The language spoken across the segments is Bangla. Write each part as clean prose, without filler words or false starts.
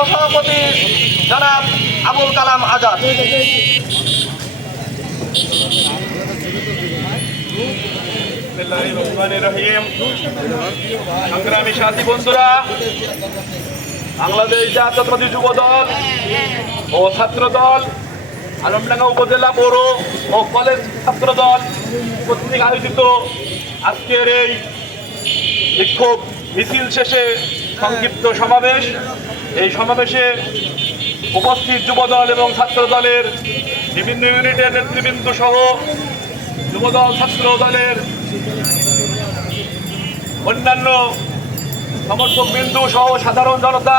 সহসভাপতি জনাব আবুল কালাম আজাদ। সংগ্রামী সাথী বন্ধুরা, বাংলাদেশ জাতীয়তাবাদী যুব দল ও ছাত্র দল, আলমডাঙ্গা উপজেলা পৌর ও কলেজ ছাত্র দল কর্তৃক আয়োজিত আজকের এই বিক্ষোভ মিছিল শেষে সংক্ষিপ্ত সমাবেশ। এই সমাবেশে উপস্থিত যুব দল এবং ছাত্র দলের বিভিন্ন ইউনিটের নেতৃবৃন্দ সহ যুবদল ছাত্র দলের অন্যান্য সমর্থক বিন্দু সহ সাধারণ জনতা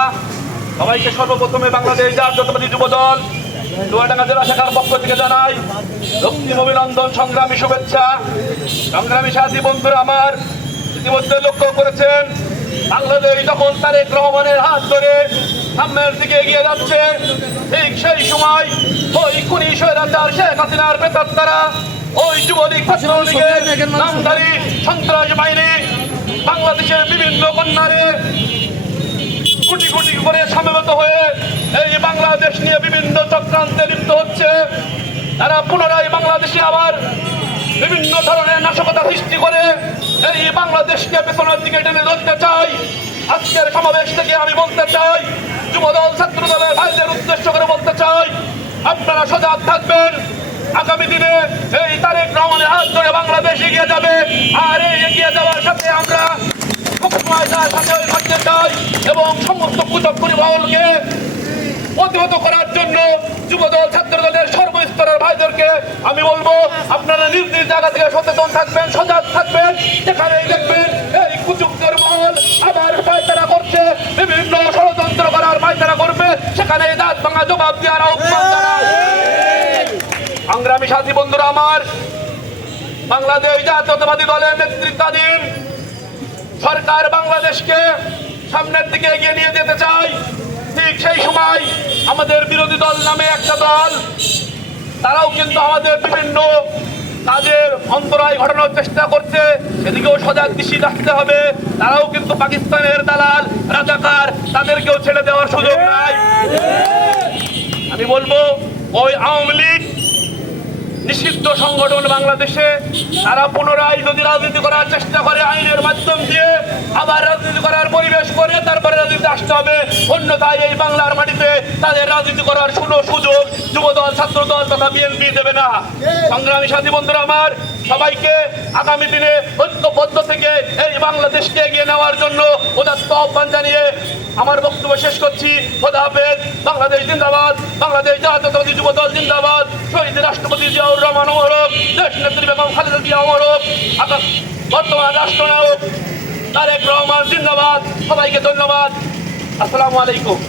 সবাইকে সর্বপ্রথমে বাংলাদেশ জাতীয়তাবাদী যুব দল চুয়াডাঙ্গা জেলা শাখার পক্ষ থেকে জানাই রক্তিম অভিনন্দন, সংগ্রামী শুভেচ্ছা। সংগ্রামী সাথী বন্ধুরা, আমার ইতিমধ্যে লক্ষ্য করেছেন বাংলাদেশ যখন তারেক রহমানের হাত ধরে সামনের দিকে এগিয়ে যাচ্ছে, ঠিক সেই সময় ওই খুনি স্বৈরাচার শেখ হাসিনার প্রেতাত্মারা, ওই যুবলীগ ছাত্রলীগের নামধারী সন্ত্রাস বাহিনী বাংলাদেশের বিভিন্ন কন্যারে কোটি কোটি করে সমবেত হয়ে এই বাংলাদেশ নিয়ে বিভিন্ন চক্রান্তে লিপ্ত হচ্ছে। তারা পুনরায় বাংলাদেশে আবার বিভিন্ন ধরনের নাশকতা সৃষ্টি করে এই বাংলাদেশকে পেছনের দিকে টেনে ধরতে চাই। আজকের সমাবেশ থেকে আমি বলতে চাই, যুবদল ছাত্র দলের ভাইদের উদ্দেশ্য করে বলতে চাই, আপনারা সজাগ থাকবেন। আগামী দিনে এই তারেক রহমানের হাত ধরে বাংলাদেশ এগিয়ে যাবে, আর এই এগিয়ে যাওয়ার সাথে আমরা থাকতে চাই এবং সমস্ত কুচক্রী মহলকে প্রতিহত করার জন্য যুবদল ছাত্র দলের সর্বস্তরের ভাইদেরকে আমি বলবো, আপনারা নিজ নিজ জায়গা থেকে সচেতন থাকবেন, সজাগ থাকবেন। যেখানেই দেখবেন এই কুচক্রীর মহল আবার পায়তারা করছে, বিভিন্ন ষড়যন্ত্র করার পায়তারা করবে, সেখানে দাঁত ভাঙা জবাব দেওয়ার আহ্বান জানাই। সংগ্রামী সাথী বন্ধুরা, আমার বাংলাদেশ জাতীয়তাবাদী দলের নেতৃত্বাধীন সরকার বাংলাদেশকে সামনের দিকে এগিয়ে নিয়ে যেতে চায়। ঠিক সেই সময় আমাদের বিরোধী দল নামে একটা দল, তারাও কিন্তু আমাদের বিভিন্ন কাজের অন্তরায় ঘটানোর চেষ্টা করছে, এদিকেও সজাগ দৃষ্টি রাখতে হবে। তারাও কিন্তু পাকিস্তানের দালাল, রাজাকার, তাদেরকেও ছেড়ে দেওয়ার সুযোগ নাই। আমি বলবো, ওই আওয়ামী লীগ নিষিদ্ধ সংগঠন বাংলাদেশে তারা পুনরায় যদি রাজনীতি করার চেষ্টা করে আইনের মাধ্যম দিয়ে, আবার রাজনীতি করার পরিবেশ করে তারপরে রাজনীতি আসতে হবে, অন্যথায় এই বাংলার মাটিতে তাদের রাজনীতি করার সুযোগ যুবদল ছাত্র দল তথা বিএনপি দেবে না। সংগ্রামী সাথী বন্ধুরা, আমার সবাইকে আগামী দিনে ঐক্যবদ্ধ থেকে এই বাংলাদেশকে এগিয়ে নেওয়ার জন্য উদাত্ত আহ্বান জানিয়ে আমার বক্তব্য শেষ করছি। খোদা হাফেজ। বাংলাদেশ জিন্দাবাদ, বাংলাদেশ জাতীয়তাবাদী যুব দল জিন্দাবাদ, শহীদ রাষ্ট্রপতি জিয়াউর রহমান অমরক, দেশ নেত্রী বেগম খালেদা জিয়া অমরক, বর্তমান রাষ্ট্রনায়ক তারেক রহমান জিন্দাবাদ। সবাইকে ধন্যবাদ। আসসালামু আলাইকুম।